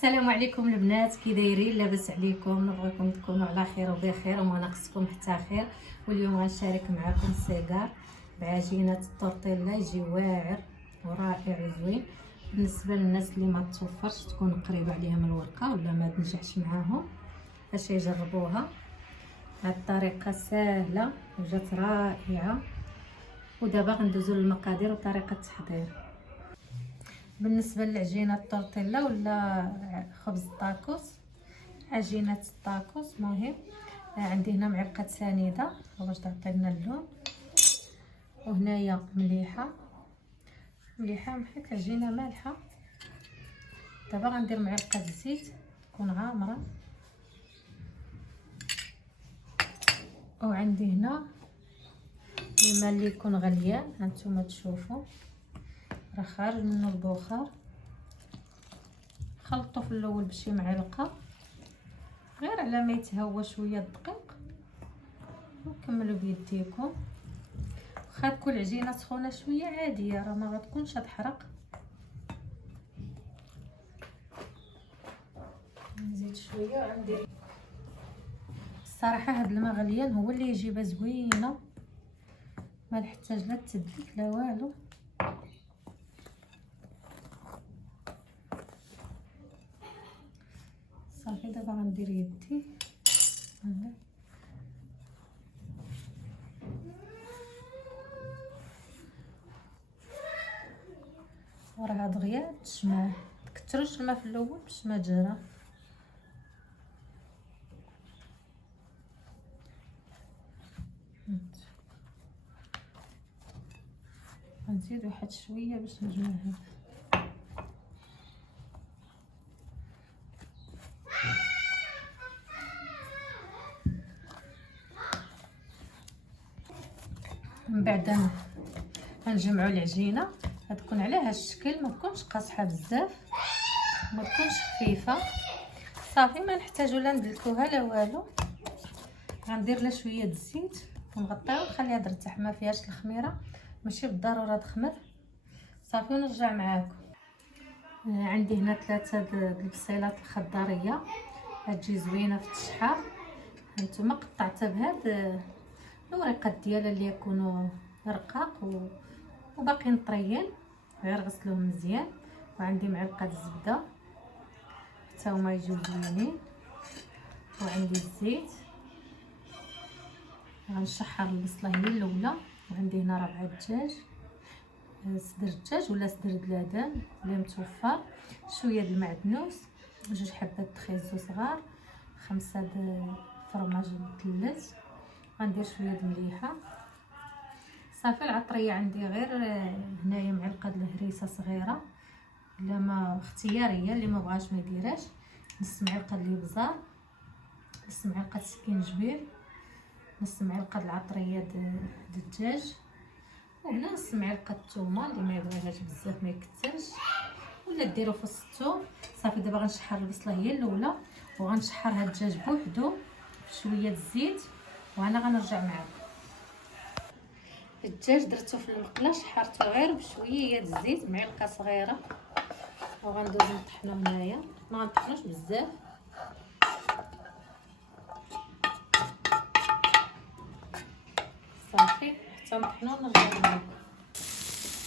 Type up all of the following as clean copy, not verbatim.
السلام عليكم البنات، كي دايرين؟ لاباس عليكم؟ نبغيكم تكونوا على خير وبخير وما ناقصكم حتى خير. واليوم غنشارك معكم السيجار بعجينه التورتيلا، يجي واعر ورائع وزوين. بالنسبه للناس اللي ما توفرش تكون قريبه عليهم الورقه ولا ما تنجحش معاهم باش يجربوها. هاد الطريقه سهله وجات رائعه. ودابا غندوزو للمقادير وطريقه التحضير. بالنسبه للعجينه التورتيلا ولا خبز الطاكوس، عجينه الطاكوس مهم. عندي هنا معلقه سنيده باش تعطينا اللون، وهنايا مليحه محك عجينه مالحه. دابا غندير معلقه زيت تكون غامره، وعندي هنا الماء اللي يكون غليان هانتوما تشوفوا راه خارج منه البخار. خلطوا في الاول بشي معلقه غير على ما يتهوى شويه الدقيق، وكملوا بيديكم. واخا تكون العجينه سخونه شويه عاديه راه ما غتكونش تحرق. نزيد شويه وغندير الصراحه هاد الماء غليان هو اللي يجيبها زوينه، ما نحتاج لا تدليك لا والو. صافي دابا غندير يدي وراها دغيا تشمع. تكثروش الماء في الاول باش ما تجرى. غنزيد واحد شويه باش نجمع هذا. من بعد غنجمعوا العجينه غتكون على هذا الشكل، ما تكونش قاصحه بزاف ما تكونش خفيفه. صافي ما نحتاجو لا ندلكوها لا والو. غندير لها شويه الزيت ونغطيها ونخليها ترتاح، ما فيهاش الخميره، ماشي بالضروره تخمر. صافي ونرجع معاكم. عندي هنا 3 البصيلات الخضاريه غتجي زوينه في التشحار. هانتوما قطعتها بهاد الوريقات ديالها اللي يكونوا رقاق وباقيين طريين، غير غسلوهم مزيان. وعندي معلقه الزبده حتى هما يجيو زوينين، وعندي الزيت. غنشحر البصله هي الاولى. وعندي هنا 4 دجاج، صدر الدجاج ولا صدر دلادان اللي متوفر، شويه د المعدنوس، 2 حبات خيزو صغار، 5 د فرماج مثلث. غندير شويه د المليحه. صافي العطريه عندي غير هنايا معلقه د الهريسه صغيره، لا ما اختياريه، اللي ما بغاش ما يديرهاش. نص معلقه د الابزار، نص معلقه سكينجبير، نص معلقه د العطريه د الدجاج، وهنا نص معلقه الثومه اللي ما يبغيهاش بزاف ما يكثرش، ولا ديروا فص الثوم. صافي دابا غنشحر البصله هي الاولى، وغنشحر هاد الدجاج بوحدو بشويه الزيت، وانا غنرجع معاكم. الدجاج درتو في المقله، شحرته غير بشويه د الزيت، معلقه صغيره، وغندوز نطحنو هنايا، ما غنطحنوش بزاف. صافي حتى نطحنو ونرجع معاكم.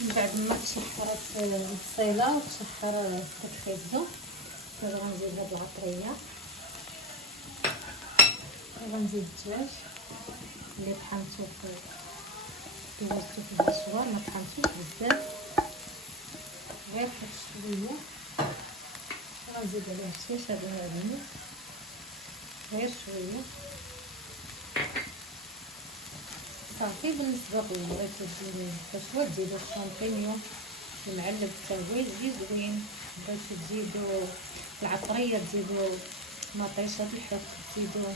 من بعد ما تشحرت البصيله وتشحر الخيزو، دابا غنزيد هاد العطريه وغنزيد الدجاج اللي طحنتو دوزتو في الشوار، ما طحنتوش بزاف، غير واحد شويه. غنزيد عليه الشيشه هذه غير شويه. صافي بالنسبه لكم بغيتو ديروا الحشوه ديروا الشامبينيون المعلب حتى هو يجي زوين. بغيتو تزيدوا العطريه تزيدوا مطيشه الحك، تزيدوا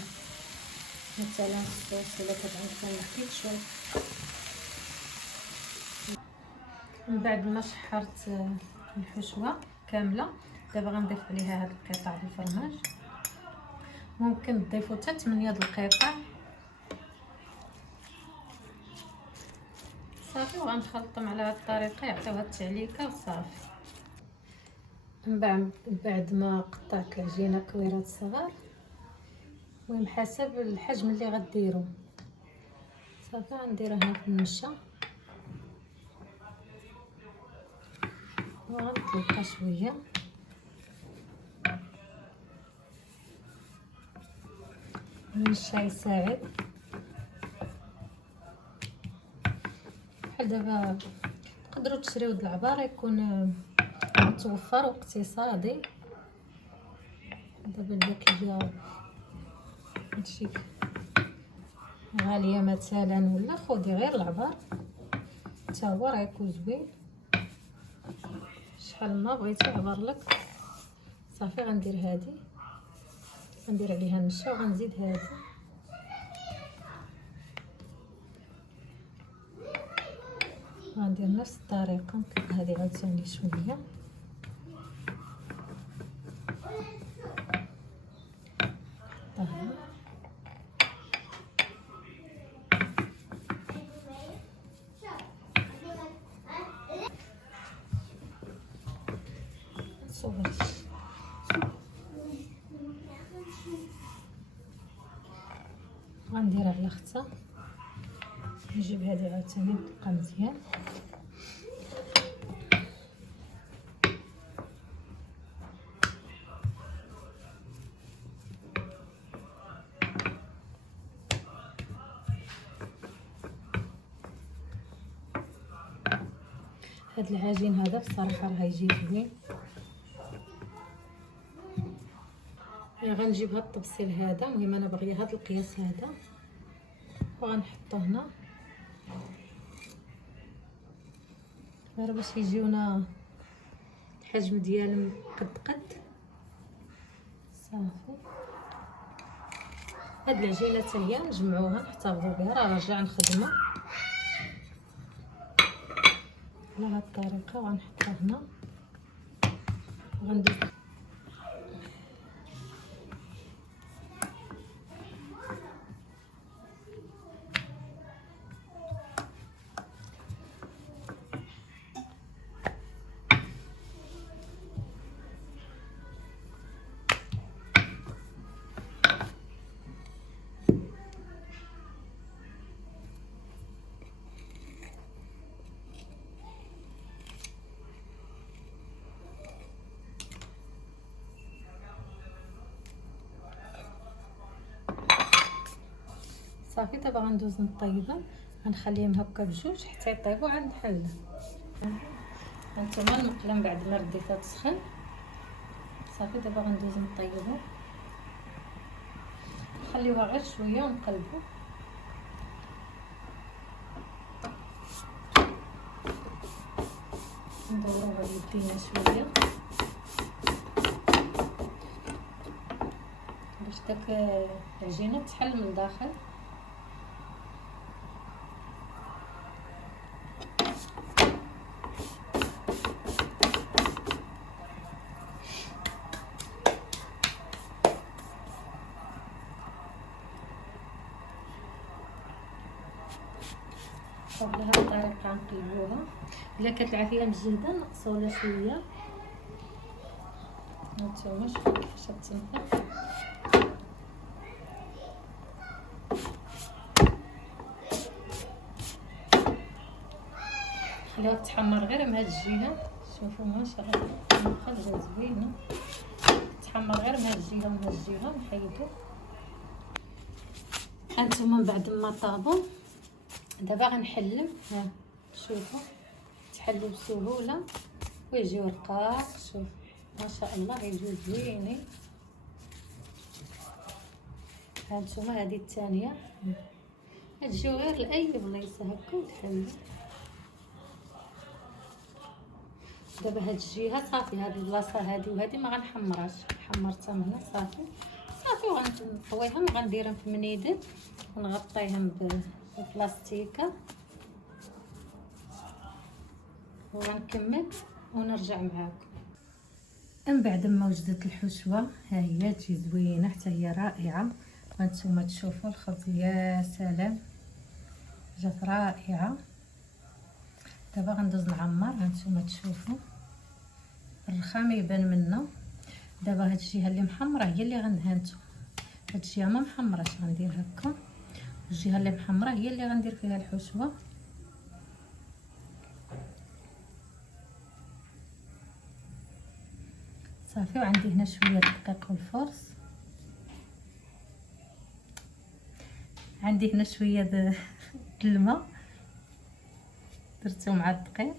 مثلا الصوص ولا كتعرفوا الكيتشوب. من بعد ما شحرت الحشوه كامله، دابا غنضيف عليها هاد القطع ديال الفرماج. ممكن تضيفوا حتى 8 د القطع. صافي وغنخلطهم على هاد الطريقه يعطيو هاد التعليكه وصافي. من بعد ما قطعت العجينه كويرات صغار، المهم حسب الحجم اللي غديروا. صافي غنديرها هنا في النشا وغنطلقها شويه. النشا يساعد بحال دابا تقدروا تشريو د العبار يكون متوفر واقتصادي. دابا الباكيه هادشي غاليه مثلا، ولا خذي غير العبار حتى هو راه يكون زوين شحال ما بغيتي عبر لك. صافي غندير هادي، غندير عليها النشا وغنزيد هادي. غندير نفس الطريقه، نطلق هذه عاوتاني شويه. صبري غندير على خطه، نجيب هذه عاوتاني نطلقها مزيان. هاد العجين هذا بصراحه راه يجي زوين. غنجيب هاد الطبسيل هذا، المهم انا باغيه هاد القياس هذا وغنحطو هنا غير باش يجيونا الحجم ديالهم قد. صافي هاد العجينه حتى هي نجمعوها نحتفظوا بها، راه راجع نخدمها على هاد الطريقه. وغنحطها هنا وغندير صافي. دابا غندوز نطيبهم، غنخليهم هكا بجوج حتى يطيبوا عاد نحل. هانتوما المقله بعد ما رديتها تسخن. صافي دابا غندوز نطيبهم، نخليوها غير شويه ونقلبوا. ندوروها بيدينا شويه باش داك العجينه تحل من الداخل. بهذه الطريقه نقلبوها. الا كانت العافيه مجهده نقصوا لها شويه. هانتوما شوفوا كيفاش تنفخ. خليوها تحمر غير مع هاد الجيله. شوفوا ما شاء الله خرجت زوينه، تحمر غير مع هاد الجيله ومع الجيله. نحيدو هانتوما من بعد ما طابوا دابا غنحلم. ها شوفوا تحلوا بسهوله ويجيو رقاق. شوف ما شاء الله يجيو زوينين. هانتوما هذه الثانيه تجيو غير لاي بلايصه هكا وتحلوا. دابا هاد الجهه صافي، هاد البلاصه هادي وهادي ما غنحمرهاش، حمرتها من هنا صافي. وغنطويهم وغنديرهم في منيدل ونغطيهم ببلاستيكه وغنكمل ونرجع معاكم. من بعد ما وجدت الحشوه ها هي تجي زوينه حتى هي رائعه. هانتوما تشوفوا الخبز يا سلام، جات رائعه. دابا غندوز نعمر. هانتوما تشوفوا الرخام يبان منا. دابا هاد الجهه اللي محمره هي اللي غندهنتو، هاد الجهه ما محمراش غندير هكا، الجهه اللي محمره هي اللي غندير فيها الحشوه. صافي. وعندي هنا شويه الدقيق والفرص، عندي هنا شويه د الماء درتو مع الدقيق.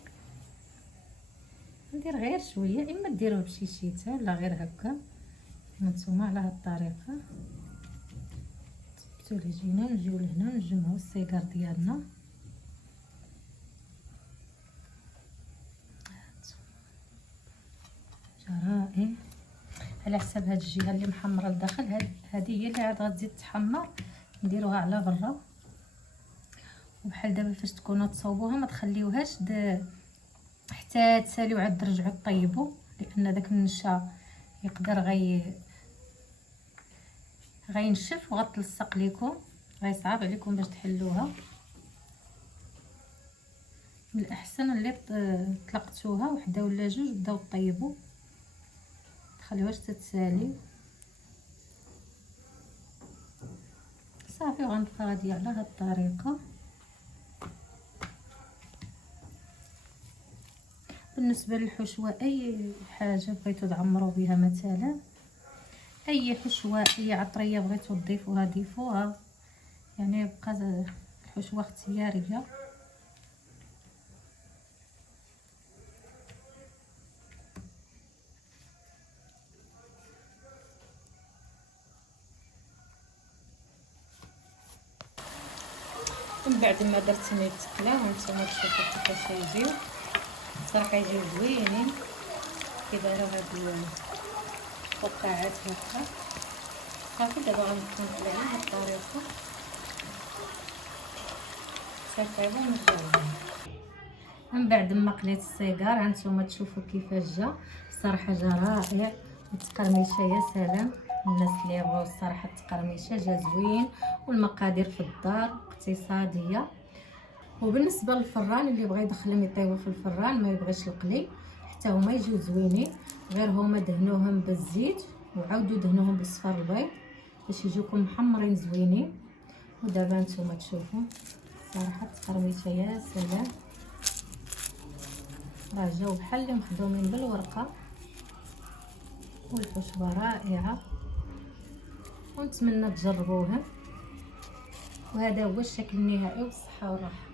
ندير غير شويه، اما ديروه بشيشيته ولا غير هكا نتوما على هاد الطريقه. تبتو العجينه ونجيو لهنا نجمعو السيقار ديالنا. رائع. على حساب هاد الجهه اللي محمره لداخل، هذه هي اللي عاد غتزيد تحمر، نديروها على برا. وبحال دابا فاش تكونوا تصاوبوها ما تخليوهاش حتى تسالي وعاد ترجعوا طيبوا، لان داك النشا يقدر غينشف وغتلصق لكم، غيصعب عليكم باش تحلوها. من الاحسن اللي طلقتوها وحده ولا جوج بداو طيبوا، تخليوهاش تتسالي. صافي. وغنبقى غاديه على هاد الطريقه. بالنسبه للحشوه، اي حاجه بغيتو تعمروا بها، مثلا اي حشوه، اي عطريه بغيتو تضيفوها ضيفوها، يعني بقى الحشوه اختياريه. من بعد ما درت مية تقلاو هانتوما تشوفوا كيفاش يجيو. صراحه يجيو زوينين كي دايروا هاد الفقاعات هكا. صافي. دابا غنبقاو نقليو بهاد الطريقه. صافي ونرجعو. من بعد ما قليت السيقار هانتوما تشوفوا كيفاش جا. الصراحه جا رائع. التقرميشه يا سلام، الناس اللي بغاو الصراحه التقرميشه جا زوين، والمقادير في الدار اقتصاديه. وبالنسبه للفران، اللي بغى يدخلهم يطيبوا في الفران ما يبغيش القلي، حتى هما يجيو زوينين، غير هما دهنوهم بالزيت وعاودوا دهنوهم بالصفار البيض باش يجيوكم محمرين زوينين. ودابا نتوما تشوفوا صراحه التقرميشه يا سلام، راه جاو بحال اللي مخدومين بالورقه، والحشوه رائعه ونتمنى تجربوها. وهذا هو الشكل النهائي، والصحه والراحه.